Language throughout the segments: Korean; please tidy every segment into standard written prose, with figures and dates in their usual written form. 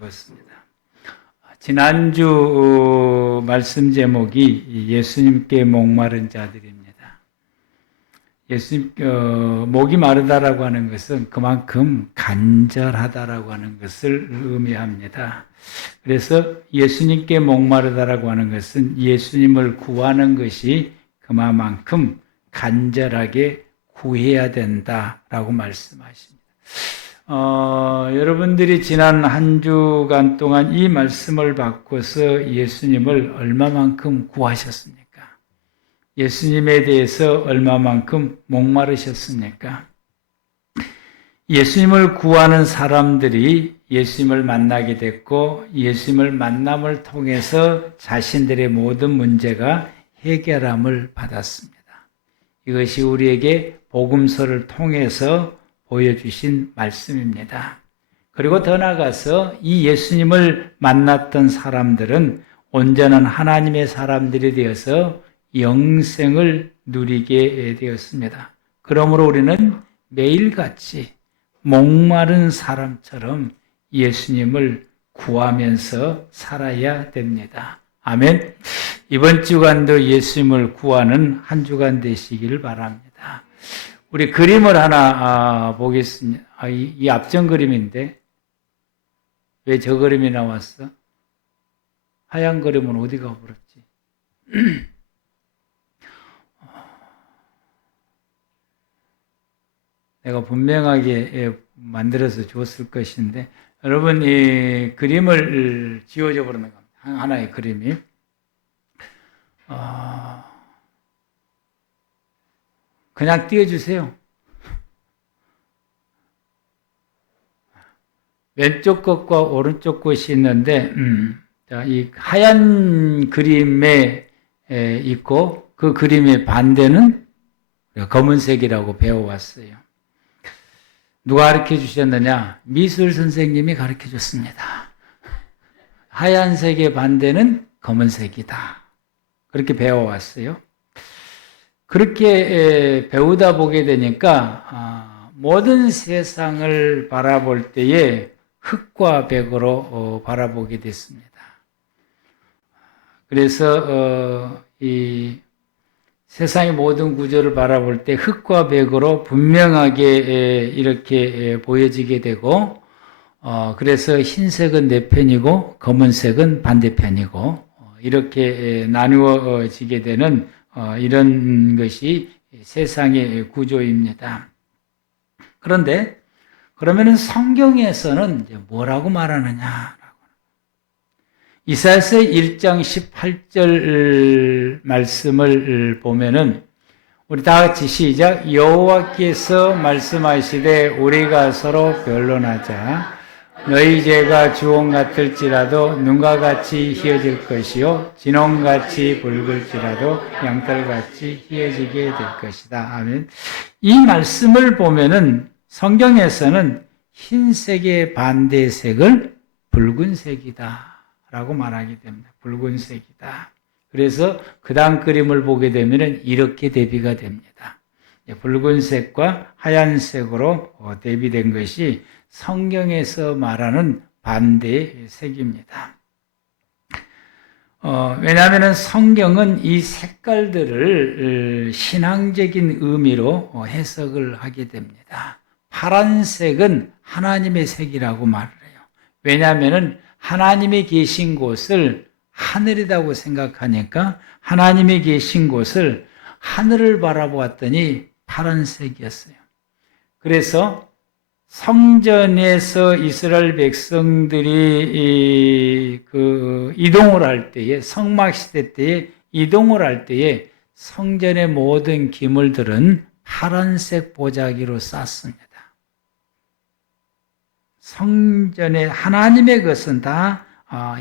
입었습니다. 지난주 말씀 제목이 예수님께 목마른 자들입니다. 목이 마르다라고 하는 것은 그만큼 간절하다라고 하는 것을 의미합니다. 그래서 예수님께 목마르다라고 하는 것은 예수님을 구하는 것이 그만큼 간절하게 구해야 된다라고 말씀하십니다. 여러분들이 지난 한 주간 동안 이 말씀을 받고서 예수님을 얼마만큼 구하셨습니까? 예수님에 대해서 얼마만큼 목마르셨습니까? 예수님을 구하는 사람들이 예수님을 만나게 됐고 예수님을 만남을 통해서 자신들의 모든 문제가 해결함을 받았습니다. 이것이 우리에게 복음서를 통해서 보여주신 말씀입니다. 그리고 더 나아가서 이 예수님을 만났던 사람들은 온전한 하나님의 사람들이 되어서 영생을 누리게 되었습니다. 그러므로 우리는 매일같이 목마른 사람처럼 예수님을 구하면서 살아야 됩니다. 아멘. 이번 주간도 예수님을 구하는 한 주간 되시길 바랍니다. 우리 그림을 하나 보겠습니다. 이 앞전 그림인데 왜 저 그림이 나왔어? 하얀 그림은 어디 가버렸지? 내가 분명하게 만들어서 줬을 것인데 여러분 이 그림을 지워져 버리는 겁니다. 하나의 그림이 그냥 띄워주세요. 왼쪽 것과 오른쪽 것이 있는데 자, 이 하얀 그림에 있고 그 그림의 반대는 검은색이라고 배워왔어요. 누가 가르쳐 주셨느냐? 미술 선생님이 가르쳐 줬습니다. 하얀색의 반대는 검은색이다. 그렇게 배워왔어요. 그렇게 배우다 보게 되니까 모든 세상을 바라볼 때에 흑과 백으로 바라보게 됐습니다. 그래서 이 세상의 모든 구조를 바라볼 때 흑과 백으로 분명하게 이렇게 보여지게 되고 그래서 흰색은 내 편이고 검은색은 반대편이고 이렇게 나누어지게 되는 이런 것이 세상의 구조입니다. 그런데 그러면은 성경에서는 뭐라고 말하느냐? 이사야서 1장 18절 말씀을 보면은 우리 다 같이 시작. 여호와께서 말씀하시되 우리가 서로 변론하자. 너희 죄가 주홍 같을지라도 눈과 같이 희어질 것이요 진홍같이 붉을지라도 양털같이 희어지게 될 것이다. 아멘. 이 말씀을 보면은 성경에서는 흰색의 반대색을 붉은색이다 라고 말하게 됩니다. 붉은색이다. 그래서 그 다음 그림을 보게 되면은 이렇게 대비가 됩니다. 붉은색과 하얀색으로 대비된 것이 성경에서 말하는 반대의 색입니다. 왜냐하면 성경은 이 색깔들을 신앙적인 의미로 해석을 하게 됩니다. 파란색은 하나님의 색이라고 말을 해요. 왜냐하면 하나님이 계신 곳을 하늘이라고 생각하니까 하나님이 계신 곳을 하늘을 바라보았더니 파란색이었어요. 그래서 성전에서 이스라엘 백성들이 이동을 할 때에 성막시대 때에 이동을 할 때에 성전의 모든 기물들은 파란색 보자기로 쌌습니다. 성전에 하나님의 것은 다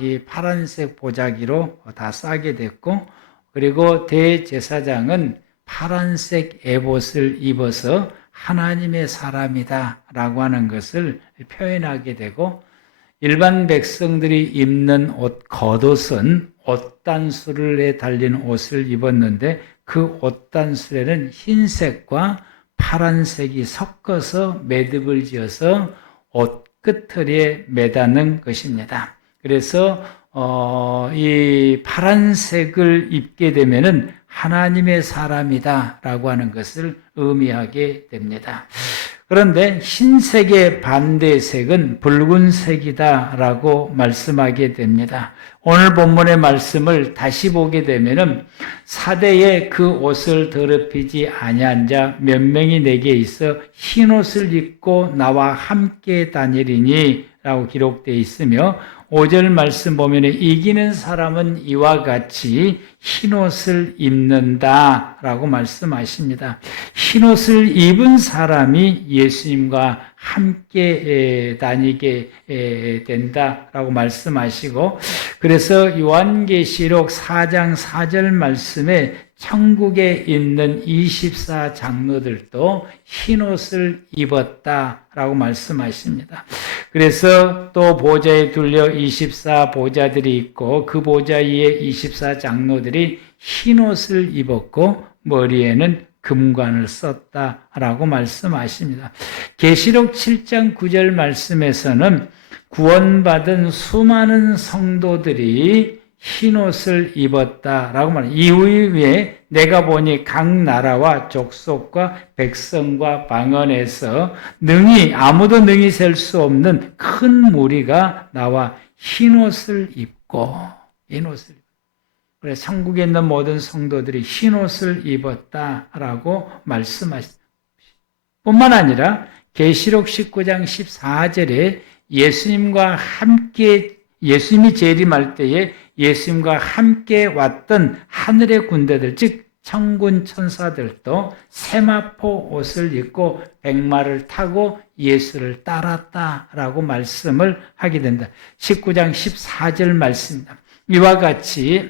이 파란색 보자기로 다 싸게 됐고 그리고 대제사장은 파란색 에봇을 입어서 하나님의 사람이다 라고 하는 것을 표현하게 되고 일반 백성들이 입는 겉옷은 옷단술에 달린 옷을 입었는데 그 옷단술에는 흰색과 파란색이 섞어서 매듭을 지어서 옷 끝털이에 매다는 것입니다. 그래서 이 파란색을 입게 되면은 하나님의 사람이다라고 하는 것을 의미하게 됩니다. 그런데 흰색의 반대색은 붉은색이다라고 말씀하게 됩니다. 오늘 본문의 말씀을 다시 보게 되면은 사대에 그 옷을 더럽히지 아니한 자 몇 명이 내게 있어 흰 옷을 입고 나와 함께 다니리니 라고 기록되어 있으며 5절 말씀 보면 이기는 사람은 이와 같이 흰옷을 입는다 라고 말씀하십니다. 흰옷을 입은 사람이 예수님과 함께 다니게 된다라고 말씀하시고, 그래서 요한계시록 4장 4절 말씀에 천국에 있는 24장로들도 흰옷을 입었다라고 말씀하십니다. 그래서 또 보좌에 둘려 24보좌들이 있고 그 보좌 위에 24장로들이 흰옷을 입었고 머리에는 금관을 썼다라고 말씀하십니다. 계시록 7장 9절 말씀에서는 구원받은 수많은 성도들이 흰옷을 입었다라고 말합니다. 이후에 내가 보니 각 나라와 족속과 백성과 방언에서 아무도 능히 셀 수 없는 큰 무리가 나와 흰옷을 입고 그래서 천국에 있는 모든 성도들이 흰옷을 입었다라고 말씀하십니다. 뿐만 아니라 계시록 19장 14절에 예수님이 재림할 때에 예수님과 함께 왔던 하늘의 군대들, 즉 천군 천사들도 세마포 옷을 입고 백마를 타고 예수를 따랐다라고 말씀을 하게 된다. 19장 14절 말씀입니다. 이와 같이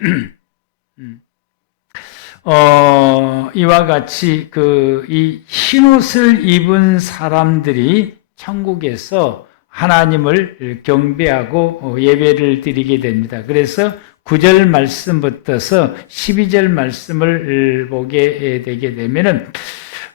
이 흰옷을 입은 사람들이 천국에서 하나님을 경배하고 예배를 드리게 됩니다. 그래서 9절 말씀부터서 12절 말씀을 보게 되게 되면은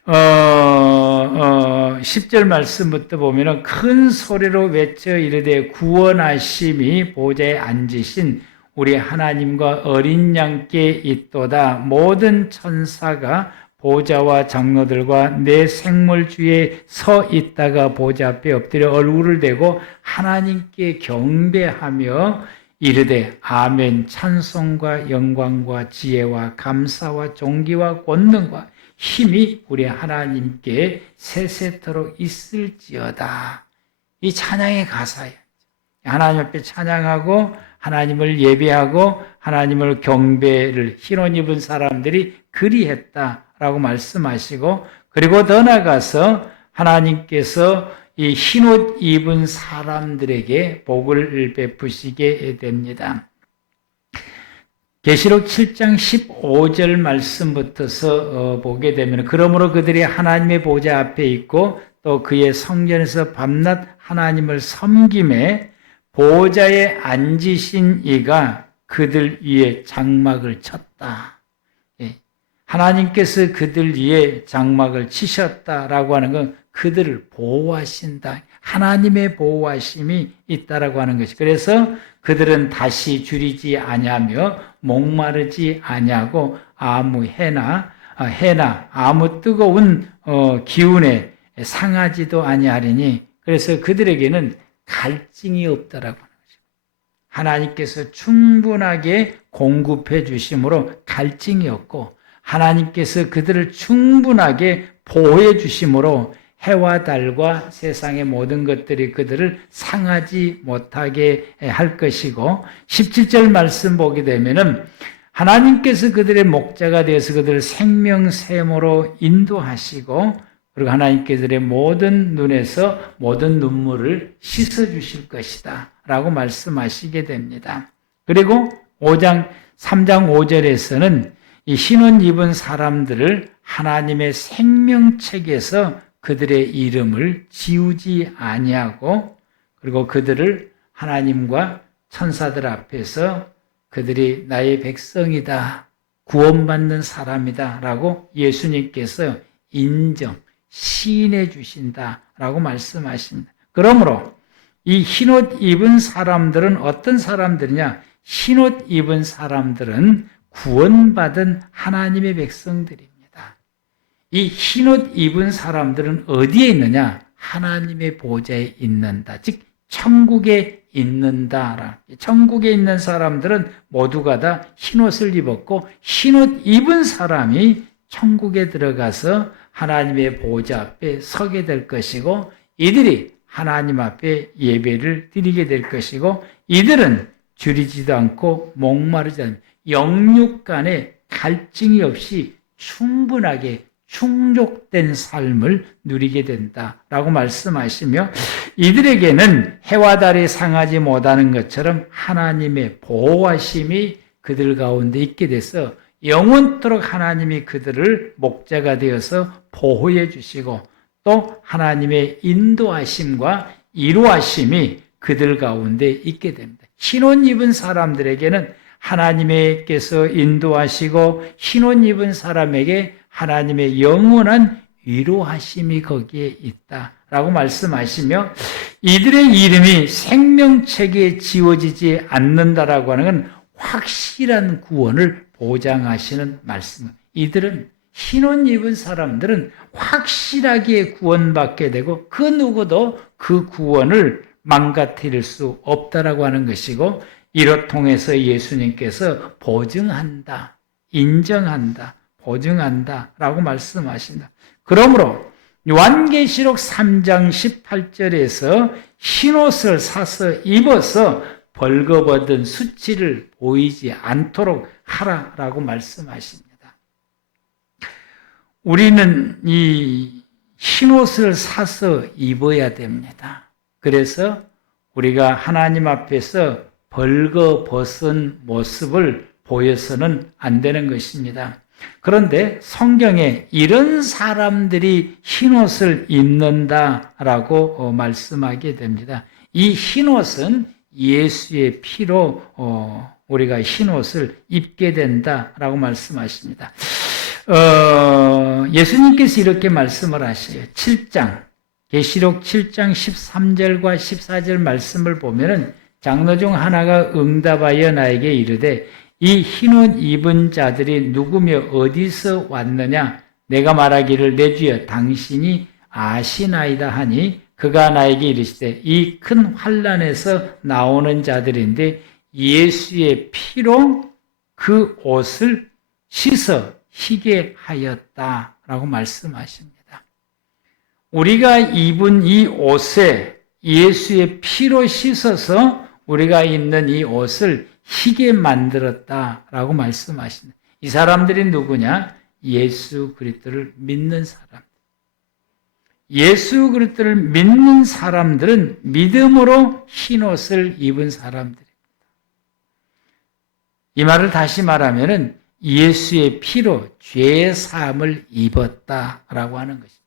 10절 말씀부터 보면은 큰 소리로 외쳐 이르되 구원하심이 보좌에 앉으신 우리 하나님과 어린 양께 있도다. 모든 천사가 보좌와 장로들과 내 생물주에 서 있다가 보좌 앞에 엎드려 얼굴을 대고 하나님께 경배하며 이르되 아멘. 찬송과 영광과 지혜와 감사와 존귀와 권능과 힘이 우리 하나님께 세세토록 있을지어다. 이 찬양의 가사예요. 하나님 앞에 찬양하고 하나님을 예배하고 하나님을 경배를 흰옷 입은 사람들이 그리했다라고 말씀하시고, 그리고 더 나아가서 하나님께서 이 흰옷 입은 사람들에게 복을 베푸시게 됩니다. 계시록 7장 15절 말씀부터서 보게 되면 그러므로 그들이 하나님의 보좌 앞에 있고 또 그의 성전에서 밤낮 하나님을 섬김에 보좌에 앉으신 이가 그들 위에 장막을 쳤다. 하나님께서 그들 위에 장막을 치셨다라고 하는 건 그들을 보호하신다. 하나님의 보호하심이 있다라고 하는 것이. 그래서 그들은 다시 줄이지 아니하며 목마르지 아니하고 아무 해나 아무 뜨거운 기운에 상하지도 아니하리니, 그래서 그들에게는 갈증이 없다라고 하는 것이죠. 하나님께서 충분하게 공급해 주심으로 갈증이 없고 하나님께서 그들을 충분하게 보호해 주심으로 해와 달과 세상의 모든 것들이 그들을 상하지 못하게 할 것이고, 17절 말씀 보게 되면은 하나님께서 그들의 목자가 되어서 그들을 생명샘으로 인도하시고, 그리고 하나님께서 그들의 모든 눈에서 모든 눈물을 씻어주실 것이다 라고 말씀하시게 됩니다. 그리고 3장 5절에서는 이 흰옷 입은 사람들을 하나님의 생명책에서 그들의 이름을 지우지 아니하고, 그리고 그들을 하나님과 천사들 앞에서 그들이 나의 백성이다, 구원받는 사람이다 라고 예수님께서 시인해 주신다라고 말씀하십니다. 그러므로 이 흰옷 입은 사람들은 어떤 사람들이냐? 흰옷 입은 사람들은 구원받은 하나님의 백성들입니다. 이 흰옷 입은 사람들은 어디에 있느냐? 하나님의 보좌에 있는다. 즉 천국에 있는다. 천국에 있는 사람들은 모두가 다 흰옷을 입었고 흰옷 입은 사람이 천국에 들어가서 하나님의 보좌 앞에 서게 될 것이고 이들이 하나님 앞에 예배를 드리게 될 것이고 이들은 줄이지도 않고 목마르지 않고 영육 간에 갈증이 없이 충분하게 충족된 삶을 누리게 된다라고 말씀하시며 이들에게는 해와 달이 상하지 못하는 것처럼 하나님의 보호하심이 그들 가운데 있게 돼서 영원토록 하나님이 그들을 목자가 되어서 보호해 주시고 또 하나님의 인도하심과 이루하심이 그들 가운데 있게 됩니다. 흰옷 입은 사람들에게는 하나님께서 인도하시고 흰옷 입은 사람에게 하나님의 영원한 위로하심이 거기에 있다라고 말씀하시며 이들의 이름이 생명책에 지워지지 않는다라고 하는 건 확실한 구원을 보장하시는 말씀. 이들은 흰옷 입은 사람들은 확실하게 구원받게 되고 그 누구도 그 구원을 망가뜨릴 수 없다라고 하는 것이고 이를 통해서 예수님께서 보증한다, 인정한다, 보증한다라고 말씀하신다. 그러므로 요한계시록 3장 18절에서 흰옷을 사서 입어서 벌거벗은 수치를 보이지 않도록 하라라고 말씀하십니다. 우리는 이 흰옷을 사서 입어야 됩니다. 그래서 우리가 하나님 앞에서 벌거벗은 모습을 보여서는 안 되는 것입니다. 그런데 성경에 이런 사람들이 흰옷을 입는다라고 말씀하게 됩니다. 이 흰옷은 예수의 피로 우리가 흰옷을 입게 된다라고 말씀하십니다. 예수님께서 이렇게 말씀을 하셔요. 7장, 계시록 7장 13절과 14절 말씀을 보면은 장로 중 하나가 응답하여 나에게 이르되 이 흰옷 입은 자들이 누구며 어디서 왔느냐? 내가 말하기를 내 주여 당신이 아시나이다 하니 그가 나에게 이르시되 이 큰 환난에서 나오는 자들인데 예수의 피로 그 옷을 씻어 희게 하였다라고 말씀하십니다. 우리가 입은 이 옷에 예수의 피로 씻어서 우리가 입는 이 옷을 희게 만들었다라고 말씀하십니다. 이 사람들이 누구냐? 예수 그리스도를 믿는 사람. 예수 그리스도를 믿는 사람들은 믿음으로 흰옷을 입은 사람들입니다. 이 말을 다시 말하면은 예수의 피로 죄 사함을 입었다라고 하는 것입니다.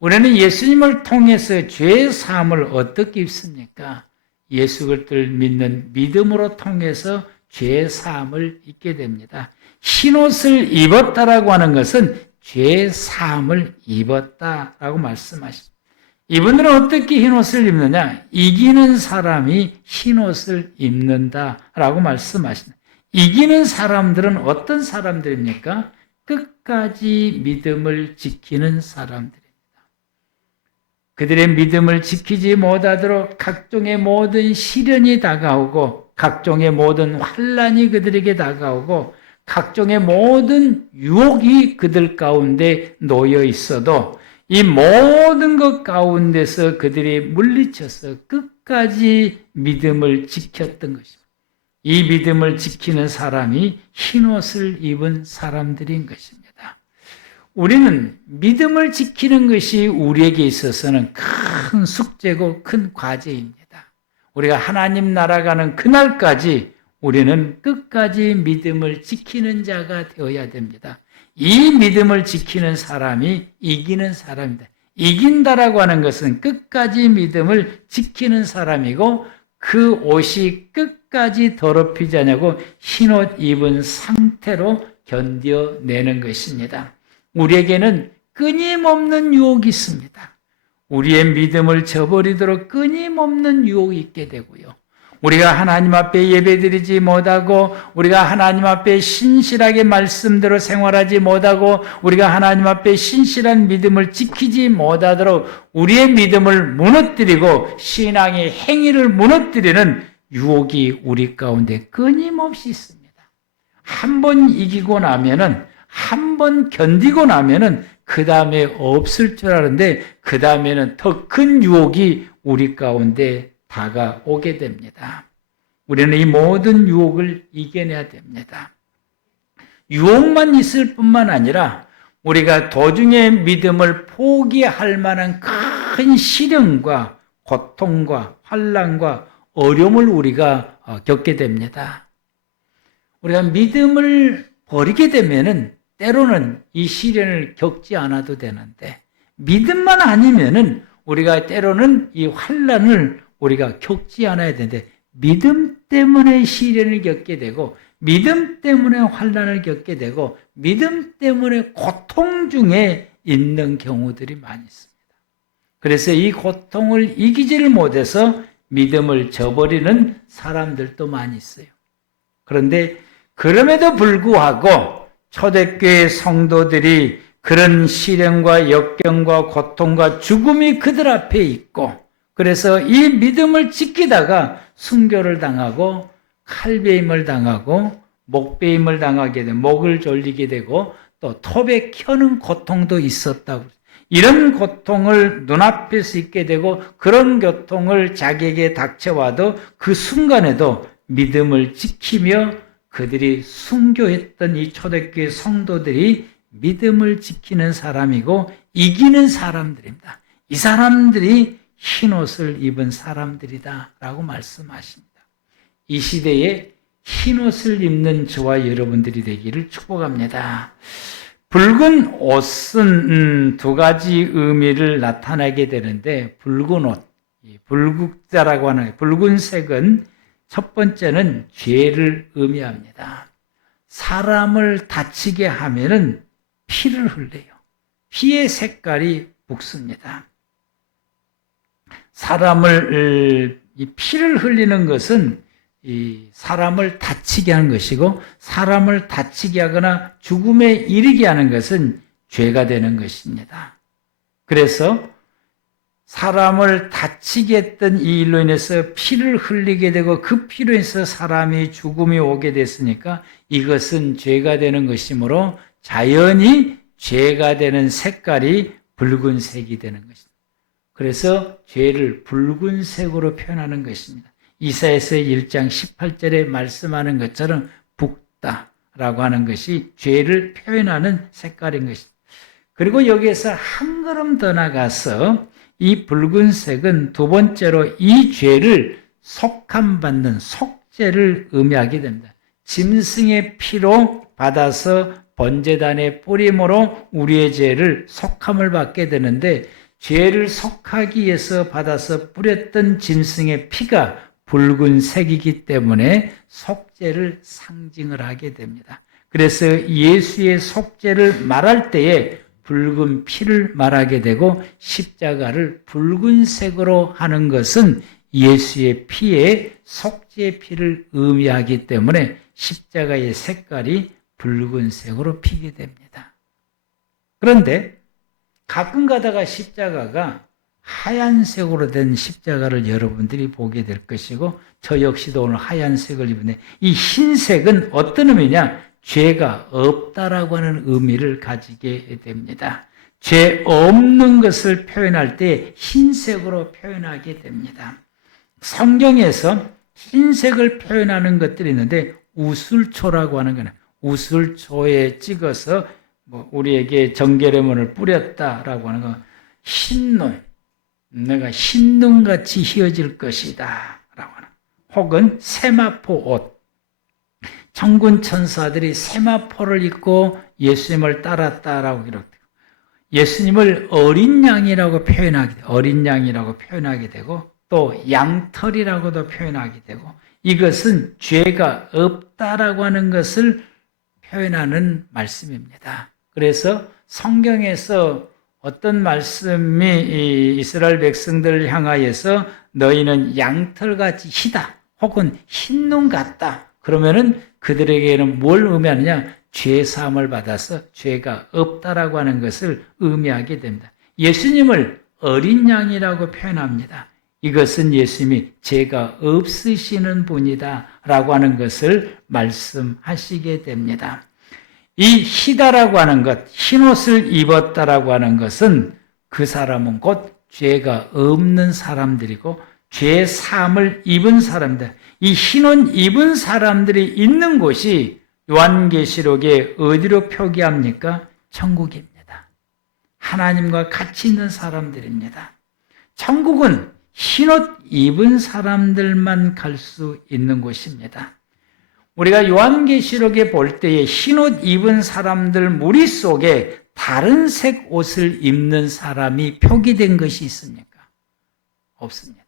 우리는 예수님을 통해서 죄 사함을 어떻게 입습니까? 예수 그리스도를 믿는 믿음으로 통해서 죄 사함을 입게 됩니다. 흰옷을 입었다라고 하는 것은 죄 사함을 입었다라고 말씀하십니다. 이분들은 어떻게 흰옷을 입느냐? 이기는 사람이 흰옷을 입는다라고 말씀하십니다. 이기는 사람들은 어떤 사람들입니까? 끝까지 믿음을 지키는 사람들입니다. 그들의 믿음을 지키지 못하도록 각종의 모든 시련이 다가오고 각종의 모든 환난이 그들에게 다가오고 각종의 모든 유혹이 그들 가운데 놓여 있어도 이 모든 것 가운데서 그들이 물리쳐서 끝까지 믿음을 지켰던 것입니다. 이 믿음을 지키는 사람이 흰옷을 입은 사람들인 것입니다. 우리는 믿음을 지키는 것이 우리에게 있어서는 큰 숙제고 큰 과제입니다. 우리가 하나님 나라 가는 그날까지 우리는 끝까지 믿음을 지키는 자가 되어야 됩니다. 이 믿음을 지키는 사람이 이기는 사람이다. 이긴다라고 하는 것은 끝까지 믿음을 지키는 사람이고 그 옷이 끝까지 더럽히지 않냐고 흰옷 입은 상태로 견뎌내는 것입니다. 우리에게는 끊임없는 유혹이 있습니다. 우리의 믿음을 저버리도록 끊임없는 유혹이 있게 되고요. 우리가 하나님 앞에 예배드리지 못하고 우리가 하나님 앞에 신실하게 말씀대로 생활하지 못하고 우리가 하나님 앞에 신실한 믿음을 지키지 못하도록 우리의 믿음을 무너뜨리고 신앙의 행위를 무너뜨리는 유혹이 우리 가운데 끊임없이 있습니다. 한 번 이기고 나면은 한 번 견디고 나면은 그 다음에 없을 줄 아는데 그 다음에는 더 큰 유혹이 우리 가운데 다가오게 됩니다. 우리는 이 모든 유혹을 이겨내야 됩니다. 유혹만 있을 뿐만 아니라 우리가 도중에 믿음을 포기할 만한 큰 시련과 고통과 환난과 어려움을 우리가 겪게 됩니다. 우리가 믿음을 버리게 되면은 때로는 이 시련을 겪지 않아도 되는데 믿음만 아니면은 우리가 때로는 이 환난을 우리가 겪지 않아야 되는데 믿음 때문에 시련을 겪게 되고 믿음 때문에 환난을 겪게 되고 믿음 때문에 고통 중에 있는 경우들이 많이 있습니다. 그래서 이 고통을 이기지를 못해서 믿음을 저버리는 사람들도 많이 있어요. 그런데 그럼에도 불구하고 초대교회 성도들이 그런 시련과 역경과 고통과 죽음이 그들 앞에 있고 그래서 이 믿음을 지키다가 순교를 당하고 칼베임을 당하고 목베임을 당하게 되고 목을 졸리게 되고 또 톱에 켜는 고통도 있었다고. 이런 고통을 눈앞에서 있게 되고 그런 고통을 자기에게 닥쳐와도 그 순간에도 믿음을 지키며 그들이 순교했던 이 초대교회 성도들이 믿음을 지키는 사람이고 이기는 사람들입니다. 이 사람들이 흰옷을 입은 사람들이다라고 말씀하십니다. 이 시대에 흰옷을 입는 저와 여러분들이 되기를 축복합니다. 붉은 옷은 두 가지 의미를 나타내게 되는데 붉은 옷, 붉국자라고 하는 붉은색은 첫 번째는 죄를 의미합니다. 사람을 다치게 하면은 피를 흘려요. 피의 색깔이 붉습니다. 이 피를 흘리는 것은 이 사람을 다치게 하는 것이고 사람을 다치게 하거나 죽음에 이르게 하는 것은 죄가 되는 것입니다. 그래서 사람을 다치게 했던 이 일로 인해서 피를 흘리게 되고 그 피로 인해서 사람이 죽음이 오게 됐으니까 이것은 죄가 되는 것이므로 자연히 죄가 되는 색깔이 붉은색이 되는 것입니다. 그래서 죄를 붉은색으로 표현하는 것입니다. 이사야서 1장 18절에 말씀하는 것처럼 붉다라고 하는 것이 죄를 표현하는 색깔인 것입니다. 그리고 여기에서 한 걸음 더 나가서 이 붉은색은 두 번째로 이 죄를 속함받는 속죄를 의미하게 됩니다. 짐승의 피로 받아서 번제단에 뿌림으로 우리의 죄를 속함을 받게 되는데 죄를 속하기 위해서 받아서 뿌렸던 짐승의 피가 붉은색이기 때문에 속죄를 상징을 하게 됩니다. 그래서 예수의 속죄를 말할 때에 붉은 피를 말하게 되고 십자가를 붉은색으로 하는 것은 예수의 피에 속죄의 피를 의미하기 때문에 십자가의 색깔이 붉은색으로 피게 됩니다. 그런데 가끔 가다가 십자가가 하얀색으로 된 십자가를 여러분들이 보게 될 것이고 저 역시도 오늘 하얀색을 입은데 이 흰색은 어떤 의미냐? 죄가 없다라고 하는 의미를 가지게 됩니다. 죄 없는 것을 표현할 때 흰색으로 표현하게 됩니다. 성경에서 흰색을 표현하는 것들이 있는데 우슬초라고 하는 거는 우슬초에 찍어서 우리에게 정결의문을 뿌렸다라고 하는 거 흰눈, 내가 흰눈같이 휘어질 것이다 라고 하는 혹은 세마포 옷, 천군 천사들이 세마포를 입고 예수님을 따랐다라고 기록되고 예수님을 어린 양이라고 표현하게 되고 또 양털이라고도 표현하게 되고 이것은 죄가 없다라고 하는 것을 표현하는 말씀입니다. 그래서 성경에서 어떤 말씀이 이 이스라엘 백성들을 향하여서 너희는 양털같이 희다 혹은 흰눈 같다. 그러면은 그들에게는 뭘 의미하느냐? 죄 사함을 받아서 죄가 없다라고 하는 것을 의미하게 됩니다. 예수님을 어린 양이라고 표현합니다. 이것은 예수님이 죄가 없으시는 분이다 라고 하는 것을 말씀하시게 됩니다. 이 희다라고 하는 것, 흰옷을 입었다라고 하는 것은 그 사람은 곧 죄가 없는 사람들이고 죄 사함을 입은 사람들, 이 흰옷 입은 사람들이 있는 곳이 요한계시록에 어디로 표기합니까? 천국입니다. 하나님과 같이 있는 사람들입니다. 천국은 흰옷 입은 사람들만 갈 수 있는 곳입니다. 우리가 요한계시록에 볼 때에 흰옷 입은 사람들 무리 속에 다른 색 옷을 입는 사람이 표기된 것이 있습니까? 없습니다.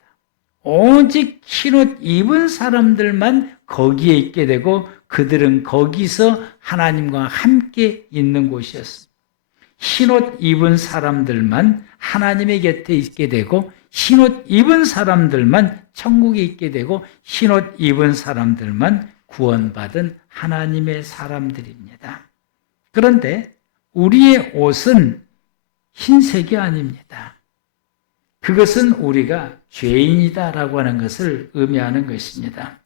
오직 흰옷 입은 사람들만 거기에 있게 되고 그들은 거기서 하나님과 함께 있는 곳이었습니다. 흰옷 입은 사람들만 하나님의 곁에 있게 되고 흰옷 입은 사람들만 천국에 있게 되고 흰옷 입은 사람들만 구원받은 하나님의 사람들입니다. 그런데 우리의 옷은 흰색이 아닙니다. 그것은 우리가 죄인이다라고 하는 것을 의미하는 것입니다.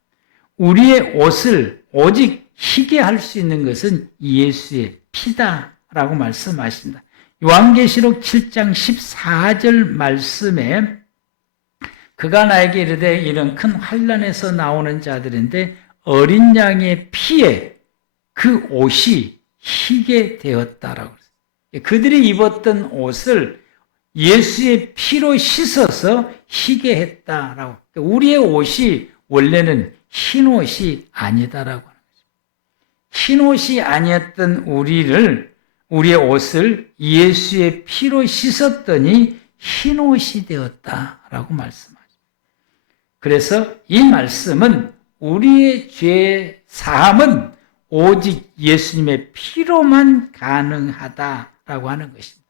우리의 옷을 오직 희게 할 수 있는 것은 예수의 피다라고 말씀하십니다. 요한계시록 7장 14절 말씀에 그가 나에게 이르되 이런 큰 환난에서 나오는 자들인데 어린 양의 피에 그 옷이 희게 되었다라고 했어요. 그들이 입었던 옷을 예수의 피로 씻어서 희게 했다라고. 우리의 옷이 원래는 흰 옷이 아니다라고 하는 거죠. 흰 옷이 아니었던 우리의 옷을 예수의 피로 씻었더니 흰 옷이 되었다라고 말씀하죠. 그래서 이 말씀은 우리의 죄 사함은 오직 예수님의 피로만 가능하다라고 하는 것입니다.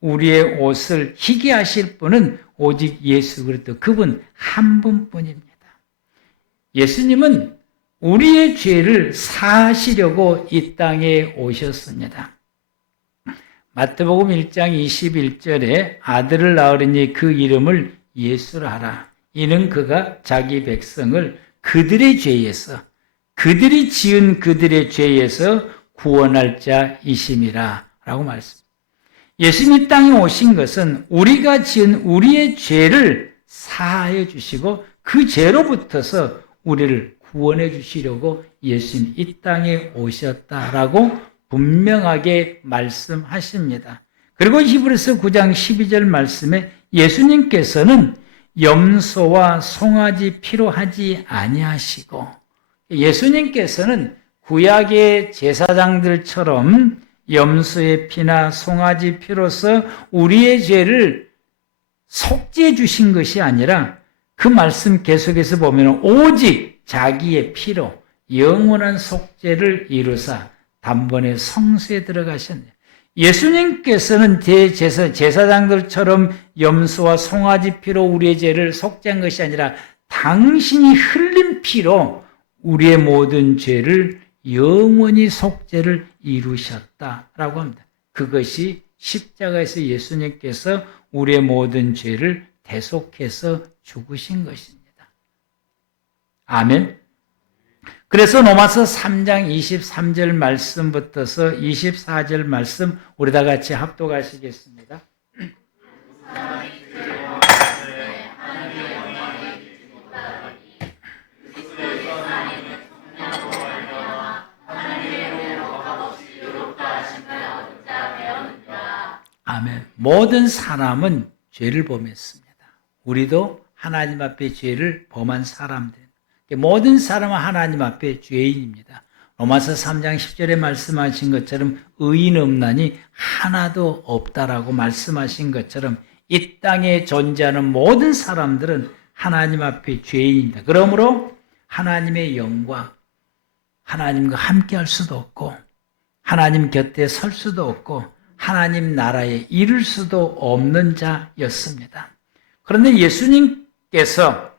우리의 옷을 희게 하실 분은 오직 예수 그리스도 그분 한 분뿐입니다. 예수님은 우리의 죄를 사하시려고 이 땅에 오셨습니다. 마태복음 1장 21절에 아들을 낳으리니 그 이름을 예수라 하라. 이는 그가 자기 백성을 그들의 죄에서 그들이 지은 그들의 죄에서 구원할 자이심이라 라고 말씀합니다. 예수님 이 땅에 오신 것은 우리가 지은 우리의 죄를 사하여 주시고 그 죄로부터서 우리를 구원해 주시려고 예수님 이 땅에 오셨다라고 분명하게 말씀하십니다. 그리고 히브리서 9장 12절 말씀에 예수님께서는 염소와 송아지 피로 하지 아니하시고 예수님께서는 구약의 제사장들처럼 염소의 피나 송아지 피로서 우리의 죄를 속죄해 주신 것이 아니라 그 말씀 계속해서 보면 오직 자기의 피로 영원한 속죄를 이루사 단번에 성소에 들어가셨네요. 예수님께서는 제사장들처럼 염소와 송아지 피로 우리의 죄를 속죄한 것이 아니라 당신이 흘린 피로 우리의 모든 죄를 영원히 속죄를 이루셨다라고 합니다. 그것이 십자가에서 예수님께서 우리의 모든 죄를 대속해서 죽으신 것입니다. 아멘. 그래서 로마서 3장 23절 말씀부터서 24절 말씀 우리 다 같이 합독하시겠습니다. 아멘. 모든 사람은 죄를 범했습니다. 우리도 하나님 앞에 죄를 범한 사람들. 모든 사람은 하나님 앞에 죄인입니다. 로마서 3장 10절에 말씀하신 것처럼 의인 없나니 하나도 없다라고 말씀하신 것처럼 이 땅에 존재하는 모든 사람들은 하나님 앞에 죄인입니다. 그러므로 하나님의 영광, 하나님과 함께 할 수도 없고 하나님 곁에 설 수도 없고 하나님 나라에 이를 수도 없는 자였습니다. 그런데 예수님께서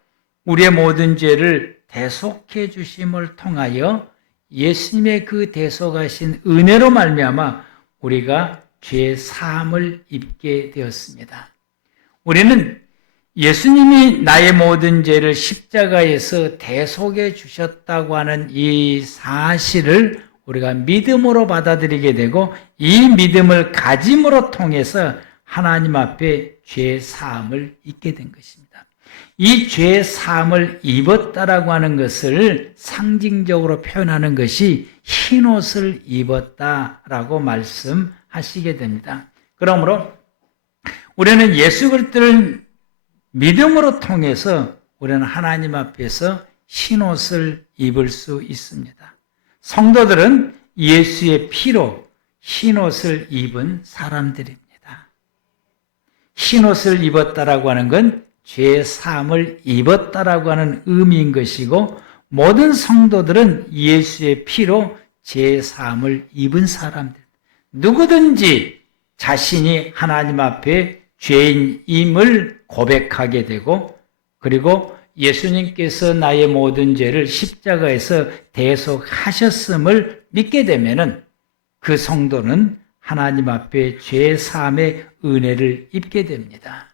우리의 모든 죄를 대속해 주심을 통하여 예수님의 그 대속하신 은혜로 말미암아 우리가 죄 사함을 입게 되었습니다. 우리는 예수님이 나의 모든 죄를 십자가에서 대속해 주셨다고 하는 이 사실을 우리가 믿음으로 받아들이게 되고 이 믿음을 가짐으로 통해서 하나님 앞에 죄 사함을 입게 된 것입니다. 이 죄 사함을 입었다라고 하는 것을 상징적으로 표현하는 것이 흰옷을 입었다라고 말씀하시게 됩니다. 그러므로 우리는 예수 그리스도를 믿음으로 통해서 우리는 하나님 앞에서 흰옷을 입을 수 있습니다. 성도들은 예수의 피로 흰옷을 입은 사람들입니다. 흰옷을 입었다라고 하는 건 죄 사함을 입었다라고 하는 의미인 것이고 모든 성도들은 예수의 피로 죄 사함을 입은 사람들. 누구든지 자신이 하나님 앞에 죄인임을 고백하게 되고 그리고 예수님께서 나의 모든 죄를 십자가에서 대속하셨음을 믿게 되면은 그 성도는 하나님 앞에 죄 사함의 은혜를 입게 됩니다.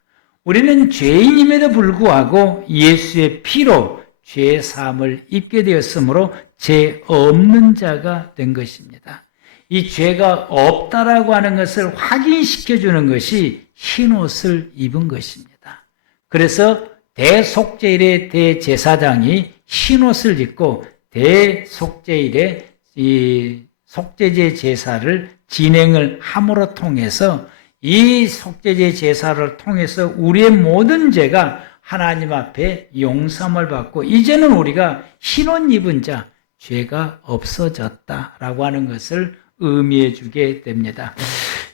우리는 죄인임에도 불구하고 예수의 피로 죄 사함을 입게 되었으므로 죄 없는 자가 된 것입니다. 이 죄가 없다라고 하는 것을 확인시켜 주는 것이 흰옷을 입은 것입니다. 그래서 대속죄일의 대제사장이 흰옷을 입고 대속죄일에 이 속죄제 제사를 진행을 함으로 통해서 이 속죄제 제사를 통해서 우리의 모든 죄가 하나님 앞에 용서함을 받고 이제는 우리가 흰옷 입은 자, 죄가 없어졌다라고 하는 것을 의미해 주게 됩니다.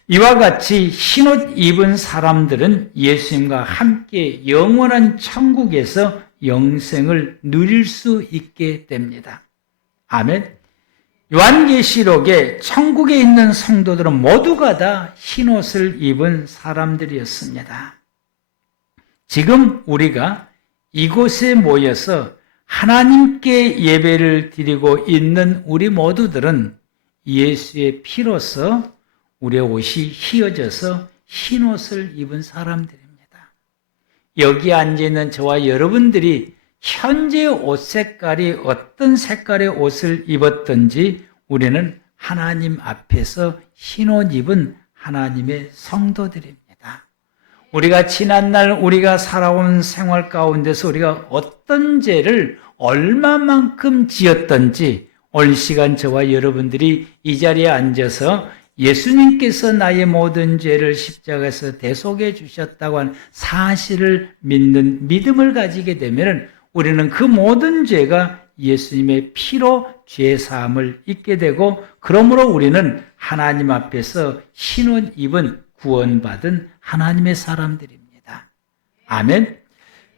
이와 같이 흰옷 입은 사람들은 예수님과 함께 영원한 천국에서 영생을 누릴 수 있게 됩니다. 아멘. 요한계시록에 천국에 있는 성도들은 모두가 다 흰옷을 입은 사람들이었습니다. 지금 우리가 이곳에 모여서 하나님께 예배를 드리고 있는 우리 모두들은 예수의 피로서 우리의 옷이 휘어져서 흰옷을 입은 사람들입니다. 여기 앉아있는 저와 여러분들이 현재 옷 색깔이 어떤 색깔의 옷을 입었든지 우리는 하나님 앞에서 흰옷 입은 하나님의 성도들입니다. 우리가 지난날 우리가 살아온 생활 가운데서 우리가 어떤 죄를 얼마만큼 지었던지 오늘 시간 저와 여러분들이 이 자리에 앉아서 예수님께서 나의 모든 죄를 십자가에서 대속해 주셨다고 하는 사실을 믿는 믿음을 가지게 되면 우리는 그 모든 죄가 예수님의 피로 죄 사함을 입게 되고 그러므로 우리는 하나님 앞에서 흰옷 입은 구원받은 하나님의 사람들입니다. 아멘.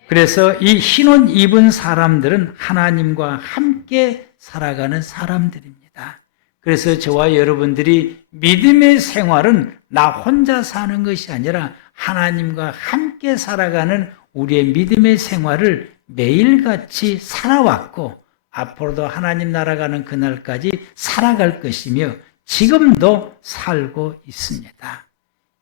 그래서 이 흰옷 입은 사람들은 하나님과 함께 살아가는 사람들입니다. 그래서 저와 여러분들이 믿음의 생활은 나 혼자 사는 것이 아니라 하나님과 함께 살아가는 우리의 믿음의 생활을 매일같이 살아왔고 앞으로도 하나님 나라가는 그날까지 살아갈 것이며 지금도 살고 있습니다.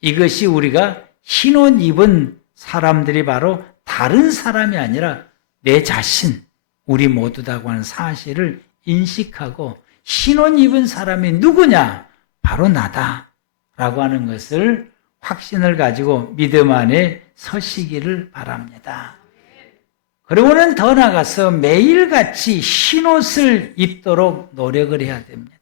이것이 우리가 흰옷 입은 사람들이 바로 다른 사람이 아니라 내 자신, 우리 모두다고 하는 사실을 인식하고 흰옷 입은 사람이 누구냐? 바로 나다 라고 하는 것을 확신을 가지고 믿음 안에 서시기를 바랍니다. 그리고는 더 나아가서 매일같이 흰옷을 입도록 노력을 해야 됩니다.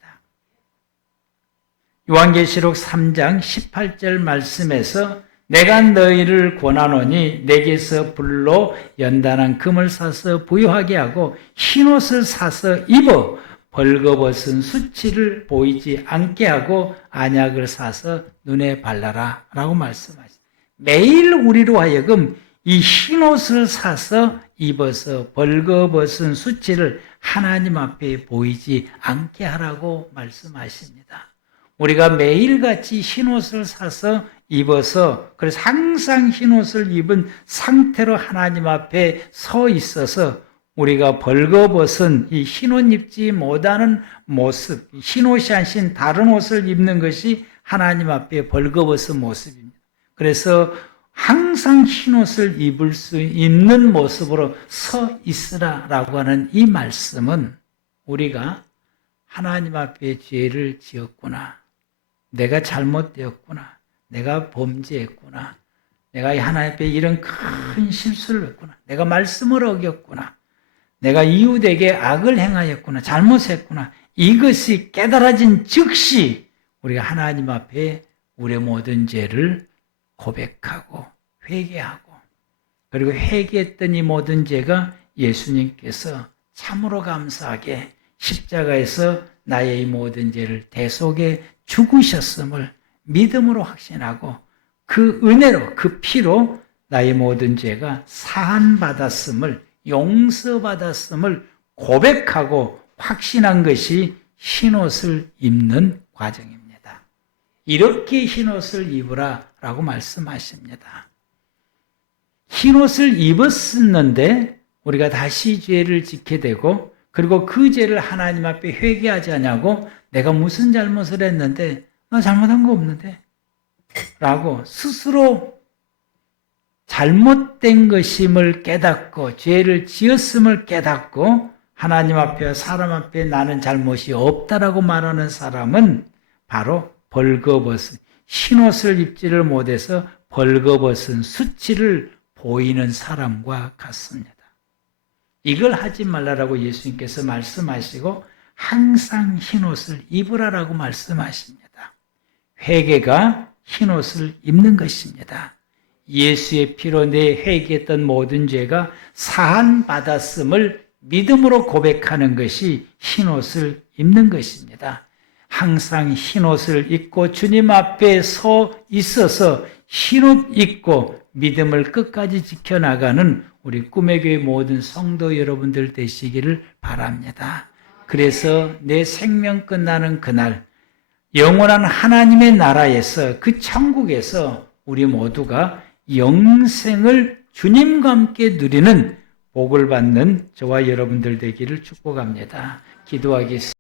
요한계시록 3장 18절 말씀에서 내가 너희를 권하노니 내게서 불로 연단한 금을 사서 부유하게 하고 흰옷을 사서 입어 벌거벗은 수치를 보이지 않게 하고 안약을 사서 눈에 발라라 라고 말씀하십니다. 매일 우리로 하여금 이 흰옷을 사서 입어서 벌거벗은 수치를 하나님 앞에 보이지 않게 하라고 말씀하십니다. 우리가 매일같이 흰옷을 사서 입어서, 그래서 항상 흰옷을 입은 상태로 하나님 앞에 서 있어서 우리가 벌거벗은 이 흰옷 입지 못하는 모습, 흰옷이 아닌 다른 옷을 입는 것이 하나님 앞에 벌거벗은 모습입니다. 그래서 항상 흰옷을 입을 수 있는 모습으로 서 있으라라고 하는 이 말씀은 우리가 하나님 앞에 죄를 지었구나, 내가 잘못되었구나, 내가 범죄했구나, 내가 하나님 앞에 이런 큰 실수를 했구나, 내가 말씀을 어겼구나, 내가 이웃에게 악을 행하였구나, 잘못했구나, 이것이 깨달아진 즉시 우리가 하나님 앞에 우리의 모든 죄를 고백하고 회개하고, 그리고 회개했던 이 모든 죄가 예수님께서 참으로 감사하게 십자가에서 나의 이 모든 죄를 대속해 죽으셨음을 믿음으로 확신하고, 그 은혜로, 그 피로 나의 모든 죄가 사함받았음을, 용서받았음을 고백하고 확신한 것이 흰옷을 입는 과정입니다. 이렇게 흰옷을 입으라라고 말씀하십니다. 흰옷을 입었었는데 우리가 다시 죄를 짓게 되고, 그리고 그 죄를 하나님 앞에 회개하지 않냐고, 내가 무슨 잘못을 했는데, 나 잘못한 거 없는데 라고 스스로 잘못된 것임을 깨닫고 죄를 지었음을 깨닫고 하나님 앞에 사람 앞에 나는 잘못이 없다라고 말하는 사람은 바로 벌거벗은, 흰옷을 입지를 못해서 벌거벗은 수치를 보이는 사람과 같습니다. 이걸 하지 말라라고 예수님께서 말씀하시고 항상 흰옷을 입으라라고 말씀하십니다. 회개가 흰옷을 입는 것입니다. 예수의 피로 내 회개했던 모든 죄가 사함받았음을 믿음으로 고백하는 것이 흰옷을 입는 것입니다. 항상 흰옷을 입고 주님 앞에 서 있어서 흰옷 입고 믿음을 끝까지 지켜나가는 우리 꿈의 교회 모든 성도 여러분들 되시기를 바랍니다. 그래서 내 생명 끝나는 그날 영원한 하나님의 나라에서, 그 천국에서 우리 모두가 영생을 주님과 함께 누리는 복을 받는 저와 여러분들 되기를 축복합니다. 기도하겠습니다.